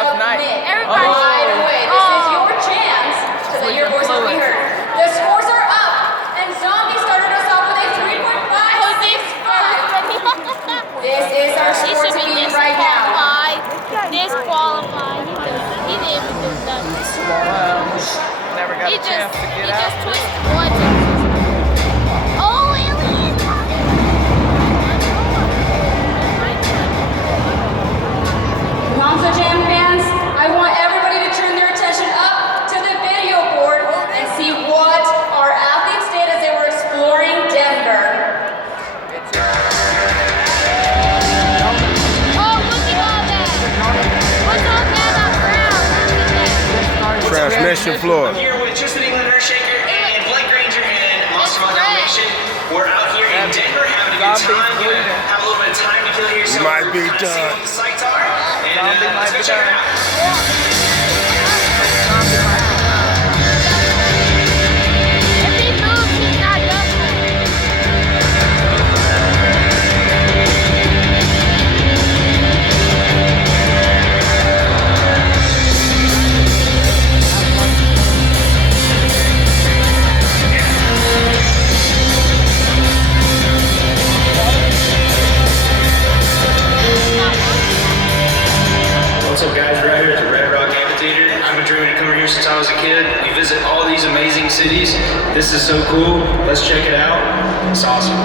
rough night. Everybody. By the way, this is your chance to let your voices be heard. The scores are up, and Zombie started us off with a 3.565. This is our He score should to be beat right now. disqualified. He didn't even do that. Well, never got He a chance to get just out. twisted one. Oh, alien! Monster Jam fans, I want everybody to turn their attention up to the video board and see what our athletes did as they were exploring Denver. Oh, look at all that! What's on that ground? Look at that. Transmission floor. Here with Tristan England Earthshaker and Blake Granger and Monster Mall Dalmatian. We're out here in Denver having a good time. Gonna have a little bit of time to kill here. So Might be we're gonna see done. what the sights are. And Zombie let's might go be check it done. out. If he moves, he's not done. What's up, guys? We're out here at the Red Rock Amphitheater. I've been dreaming of coming here since I was a kid. We visit all these amazing cities. This is so cool. Let's check it out. It's awesome.